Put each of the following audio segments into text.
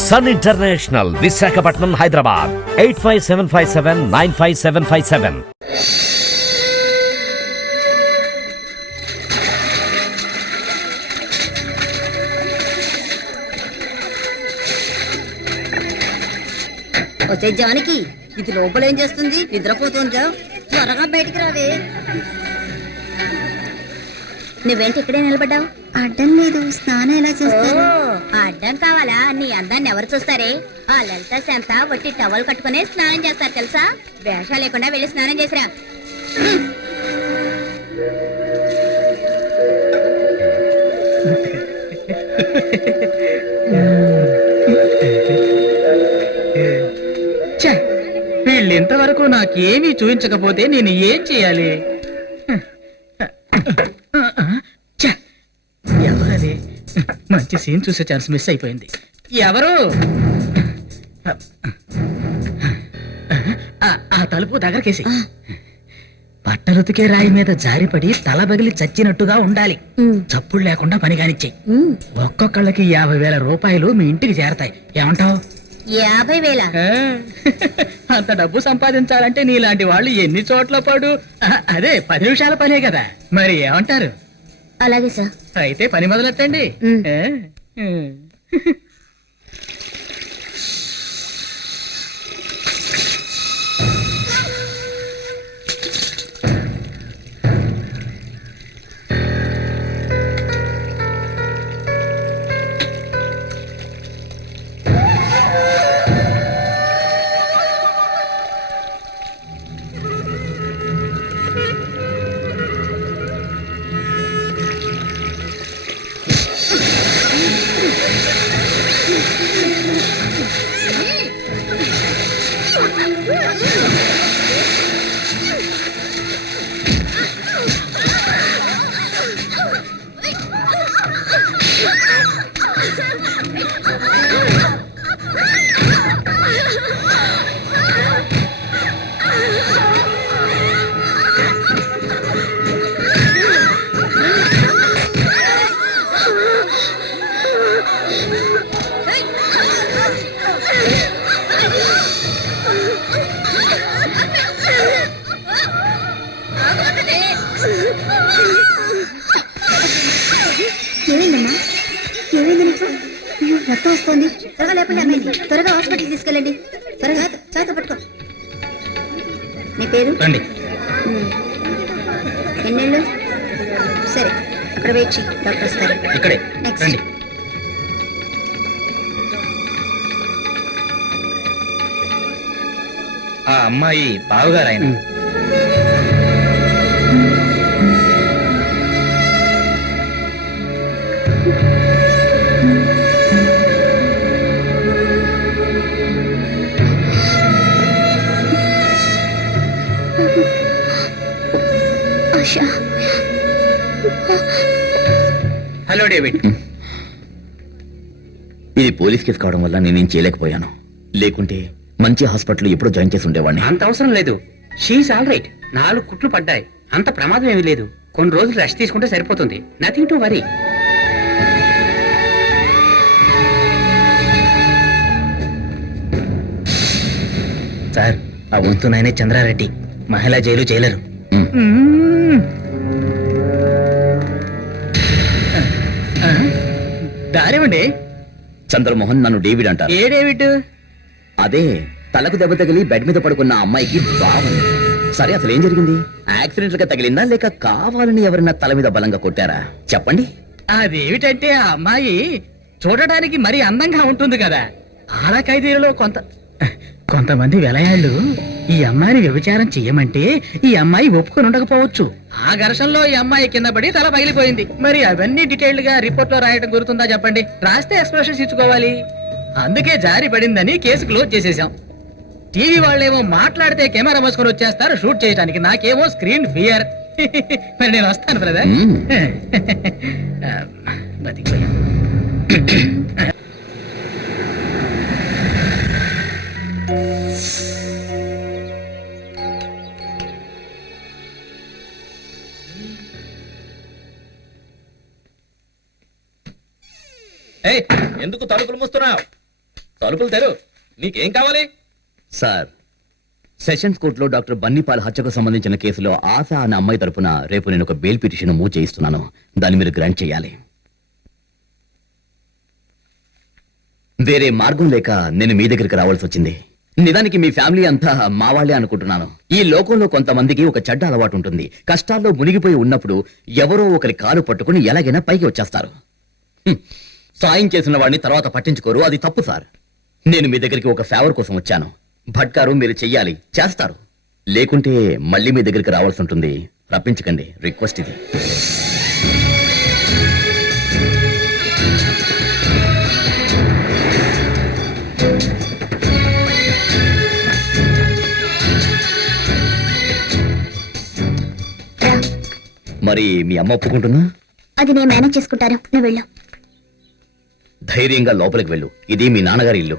Sun international, Visakhapatnam, Hyderabad. 8575795757. వచ్చే జానకి, ఇది లోపల ఏం చేస్తుంది? నిద్రపోతుందా? త్వరగా బయటికి రావే. నువ్వేంటి ఇక్కడే నిలబడ్డావు? అడ్డం లేదు, స్నానం ఎలా చేస్తారు? అడ్డం కావాలా? నీ అందాన్ని ఎవరు చూస్తారే? ఆ లలిత శాంత వట్టి టవల్ కట్టుకునే స్నానం చేస్తారు తెలుసా? వేషాలు లేకుండా వెళ్ళి స్నానం చేసిరా. వీళ్ళు ఇంతవరకు నాకేమీ చూపించకపోతే నేను ఏం చేయాలి? ఎవరది? మంచి సీన్ చూసే ఛాన్స్ మిస్ అయిపోయింది. ఎవరు? ఆ తలుపు దగ్గరకేసి. బట్టలుతికే రాయి మీద జారిపడి తల బగిలి చచ్చినట్టుగా ఉండాలి. చప్పుడు లేకుండా పని కానిచ్చాయి. ఒక్కొక్కళ్ళకి 50,000 రూపాయలు మీ ఇంటికి చేరతాయి. ఏమంటావు? 50,000? అంత డబ్బు సంపాదించాలంటే నీలాంటి వాళ్ళు ఎన్ని చోట్ల పడు. అదే 10 నిమిషాల పనే కదా. మరి ఏమంటారు? అలాగే సార్. అయితే పని మొదలెట్టండి. ఏమైందమ్మా? ఏమైంది నీకు? రక్తం వస్తుంది. త్వరగా లేకుండా అమ్మాయి, త్వరగా హాస్పిటల్ తీసుకెళ్ళండి. త్వరగా చేత పట్టుకో. నీ పేరు? ఎన్నేళ్ళు? సరే, అక్కడ వెయిట్ చేయి, డాక్టర్ వస్తారు. ఇక్కడే. నెక్స్ట్. ఆ అమ్మాయి బావగారు ఆయన. Hello David. ఇది పోలీస్ కేసు కావడం వల్ల నేనేం చేయలేకపోయాను. లేకుంటే మంచి హాస్పిటల్ ఎప్పుడో జాయిన్ చేసి ఉండేవాడిని. అంత అవసరం లేదు. She is all right. 4 కుట్లు పడ్డాయి. అంత ప్రమాదం ఏమీ లేదు. కొన్ని రోజులు రెస్ట్ తీసుకుంటే సరిపోతుంది. Nothing to worry. సార్, ఆ వంతు నాయనే చంద్రారెడ్డి, మహిళా జైలు జైలరు. దారేమండి. చంద్రమోహన్ నన్ను డేవిడ్ అంటారు. ఏ డేవిడ్? అదే తలకు దెబ్బ తగిలి బెడ్ మీద పడుకున్న అమ్మాయికి బాగుంది. సరే, అసలు ఏం జరిగింది? యాక్సిడెంట్ గా తగిలిందా లేక కావాలని ఎవరైనా తల మీద బలంగా కొట్టారా? చెప్పండి. అదేమిటంటే ఆ అమ్మాయి చూడటానికి మరీ అందంగా ఉంటుంది కదా. ఆడ ఖైదీలలో కొంతమంది వెలయాళ్ళు ఈ అమ్మాయిని వ్యభిచారం చెయ్యమంటే ఈ అమ్మాయి ఒప్పుకొని ఉండకపోవచ్చు. ఆ ఘర్షణలో ఈ అమ్మాయి కింద పడి తల పగిలిపోయింది. మరి అవన్నీ డీటెయిల్డ్ గా రిపోర్ట్ లో రాయడం గుర్తుందా చెప్పండి? రాస్తే ఎక్స్ప్రెషన్స్ ఇచ్చుకోవాలి. అందుకే జారి పడిందని కేసు క్లోజ్ చేసేసాం. టీవీ వాళ్ళేమో మాట్లాడితే కెమెరా మోసుకొని వచ్చేస్తారు షూట్ చేయడానికి. నాకేమో స్క్రీన్ ఫియర్. మరి నేను వస్తాను బ్రదర్. బతికిపోయా. ఎందుకు తలుపులు మూస్తున్నావు? తలుపులు తెరు. నీకేం కావాలి? సార్, సెషన్స్ కోర్టులో డాక్టర్ బన్నీపాల్ హత్యకు సంబంధించిన కేసులో ఆశ అనే అమ్మాయి తరపున రేపు నేను ఒక బెయిల్ పిటిషన్ మూవ్ చేయిస్తున్నాను. దాన్ని మీరు గ్రాంట్ చేయాలి. వేరే మార్గం లేక నేను మీ దగ్గరికి రావాల్సి వచ్చింది. నిజానికి మీ ఫ్యామిలీ అంతా మా వాళ్ళే అనుకుంటున్నాను. ఈ లోకంలో కొంతమందికి ఒక చెడ్డ అలవాటు ఉంటుంది. కష్టాల్లో మునిగిపోయి ఉన్నప్పుడు ఎవరో ఒకరి కాలు పట్టుకుని ఎలాగైనా పైకి వచ్చేస్తారు. సాయం చేసిన వాడిని తర్వాత పట్టించుకోరు. అది తప్పు సార్. నేను మీ దగ్గరికి ఒక ఫేవర్ కోసం వచ్చాను. భట్కారు మీరు చెయ్యాలి, చేస్తారు. లేకుంటే మళ్ళీ మీ దగ్గరికి రావాల్సి ఉంటుంది. రప్పించకండి, రిక్వెస్ట్ ఇది. మరి మీ అమ్మ ఒప్పుకుంటున్నా? అది నేను మేనేజ్ చేసుకుంటాను, నువ్వు వెళ్ళు. ధైర్యంగా లోపలికి వెళ్ళు. ఇది మీ నాన్నగారి ఇల్లు.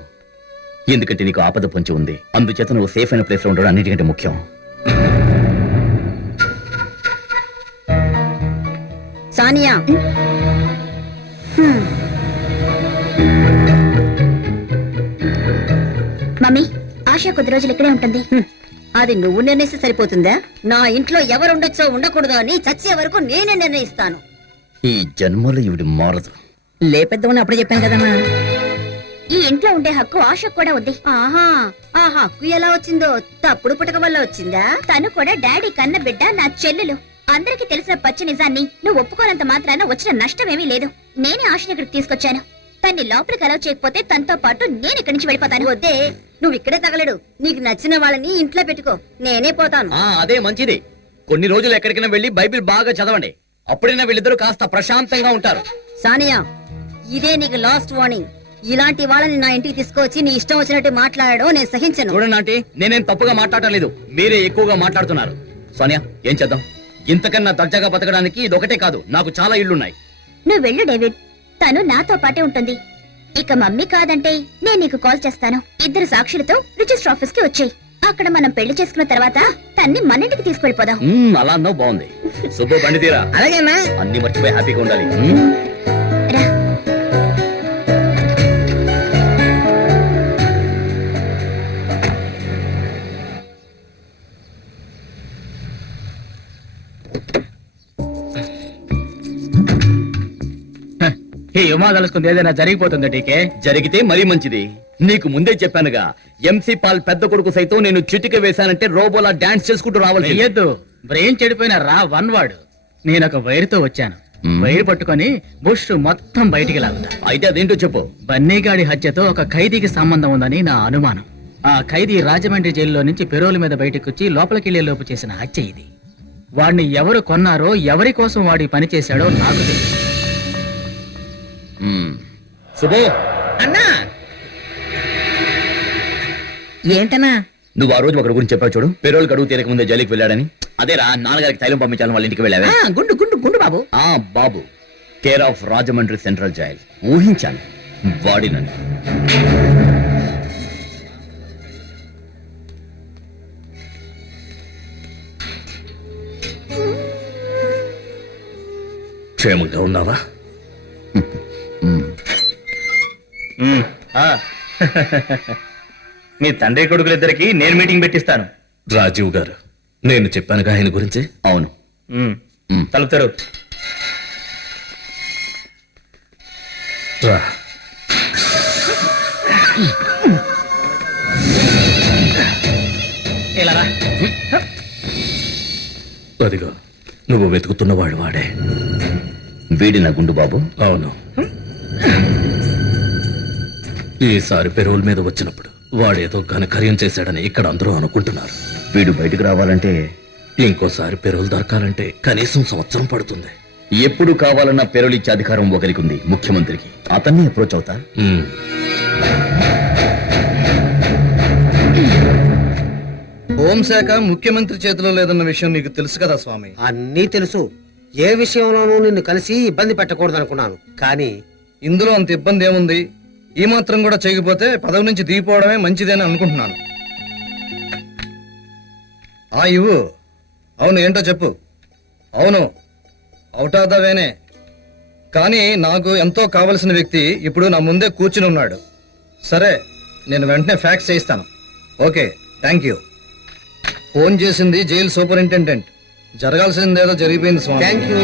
ఎందుకంటే నీకు ఆపద పొంచి ఉంది. అందుచేత నువ్వు సేఫ్ అయిన ప్లేస్ లో ఉండడం అన్నిటికంటే ముఖ్యం. సానియా, మమ్మీ, ఆశ కొద్ది రోజులు ఇక్కడే ఉంటుంది. అది నువ్వు నిర్ణయిస్తే సరిపోతుందా? నా ఇంట్లో ఎవరు ఉండొచ్చో ఉండకూడదో అని చచ్చే వరకు నేనే నిర్ణయిస్తాను. ఈ జన్మలో ఇవిడి మారదు. లేపెద్దామని అప్పుడే చెప్పాను కదమ్మా. ఈ ఇంట్లో ఉండే హక్కు ఆశకు కూడా ఉంది. ఆహా, ఆ హక్కు ఎలా వచ్చిందో తప్పుడు పుటక వల్ల వచ్చిందా? తను కూడా డాడీ కన్న బిడ్డ, నా చెల్లెలు. అందరికీ తెలిసిన పచ్చి నిజాన్ని నువ్వు ఒప్పుకోనంత మాత్రాన వచ్చిన నష్టమేమీ లేదు. నేనే ఆశని ఇక్కడికి తీసుకొచ్చాను. తన్ని లోపలికి అలౌ చేయకపోతే తనతో పాటు నేను ఇక్కడి నుంచి వెళ్ళిపోతాను. వద్దే, నువ్వు ఇక్కడే తగలడు. నీకు నచ్చిన వాళ్ళని ఇంట్లో పెట్టుకో, నేనే పోతాను. అదే మంచిది. కొన్ని రోజులు ఎక్కడికైనా వెళ్ళి బైబిల్ బాగా చదవండి. అప్పుడైనా వీళ్ళిద్దరూ కాస్త ప్రశాంతంగా ఉంటారు. సానియా, ఇదే నీకు లాస్ట్ వార్నింగ్. ఇలాంటి వాళ్ళని నా ఇంటికి తీసుకొచ్చి నీ ఇష్టం వచ్చినట్టు మాట్లాడడం నేను సహించను. చూడండి ఆంటీ, నేనేం తప్పుగా మాట్లాడటం లేదు. మీరే ఎక్కువగా మాట్లాడుతున్నారు. సోనియా, ఏం చేద్దాం? ఇంతకన్నా దర్జాగా బతకడానికి ఇదొకటే కాదు, నాకు చాలా ఇళ్లున్నాయి. నువ్వు వెళ్ళు డేవిడ్, తను నాతో పాటే ఉంటుంది. ఇక మమ్మీ కాదంటే నేను నీకు కాల్ చేస్తాను. ఇద్దరు సాక్షులతో రిజిస్టర్ ఆఫీస్ కి వచ్చేయి. అక్కడ మనం పెళ్లి చేసుకున్న తర్వాత తన్ని మన ఇంటికి తీసుకెళ్లిపోదాం. అలా అన్నావు, బాగుంది. సుబ్బు, బండి తీరా. అలాగేనా? అన్ని మర్చిపోయి హ్యాపీగా ఉండాలి. రా. ఈ ఉమా తలుసుకుంది ఏదైనా జరిగిపోతుందా టీకే? జరిగితే మరీ మంచిది. నీకు ముందే చెప్పానుగా, ఎంసీ పాల్ పెద్ద కొడుకు సైతం నేను చిటిక వేశానంటే రోబోలా డాన్స్ చేసుకుంటూ రావాలి. చెయ్యొద్దు, బ్రెయిన్ చెడిపోయిన రా వన్ వాడు. నేను ఒక వైరుతో వచ్చాను. వైరు పట్టుకొని బుష్ మొత్తం బయటికి లాగుతా. అయితే అదేంటో చెప్పు. బన్నీగాడి హత్యతో ఒక ఖైదీకి సంబంధం ఉందని నా అనుమానం. ఆ ఖైదీ రాజమండ్రి జైల్లో నుంచి పెరోల్ మీద బయటకు వచ్చి లోపలికి వెళ్లే లోపు చేసిన హత్య ఇది. వాడిని ఎవరు కొన్నారో, ఎవరి కోసం వాడి పని చేశాడో నాకు తెలియదు. సుబ్బు, అన్నా, ఏంటన్నా? నువ్వు ఆ రోజు ఒకరి గురించి చెప్పావు చూడు, పెరోల్ గడువు తీరక ముందే జైలుకి వెళ్ళాడని. అదేరా, నాన్నగారికి తైలం పంపించాలని వాళ్ళ ఇంటికి వెళ్ళావే. గుండు గుండు గుండు బాబు. బాబు, care of Rajahmundry central jail. ఊహించాను వాడినని. క్షేమంగా ఉన్నావా? మీ తండ్రి కొడుకులిద్దరికి నేను మీటింగ్ పెట్టిస్తాను. రాజీవ్ గారు, నేను చెప్పానుగా ఆయన గురించి. అవును. తలుపుతారు. రా. ఇలా రా. అదిగో, నువ్వు వెతుకుతున్నవాడు వాడే. వీడి నా గుండు బాబు. అవును. ఈసారి పెరోల్ మీద వచ్చినప్పుడు వాడేదో ఘనకార్యం చేశాడని ఇక్కడ అందరూ అనుకుంటున్నారు. వీడు బయటకు రావాలంటే ఇంకోసారి పెరోల్ దొరకాలంటే కనీసం సంవత్సరం పడుతుంది. ఎప్పుడు కావాలన్నా పెరోల్ ఇచ్చే అధికారం ఒకరికి ఉంది, ముఖ్యమంత్రికి. అతన్ని అప్రోచ్ అవుతా. హోంశాఖ ముఖ్యమంత్రి చేతిలో లేదన్న విషయం నీకు తెలుసు కదా స్వామి. అన్నీ తెలుసు. ఏ విషయంలోనూ నిన్ను కలిసి ఇబ్బంది పెట్టకూడదు అనుకున్నాను, కానీ ఇందులో అంత ఇబ్బంది ఏముంది? ఈ మాత్రం కూడా చేయకపోతే పదవి నుంచి దిగిపోవడమే మంచిదని అనుకుంటున్నాను. ఇవ్వు. అవును, ఏంటో చెప్పు. అవును, అవుట్ ఆఫ్ ద వేనే. కానీ నాకు ఎంతో కావలసిన వ్యక్తి ఇప్పుడు నా ముందే కూర్చుని ఉన్నాడు. సరే నేను వెంటనే ఫ్యాక్స్ చేయిస్తాను. Okay, thank you. ఫోన్ చేసింది జైలు సూపరింటెండెంట్. జరగాల్సిందేదో జరిగిపోయింది స్వామి. Thank you.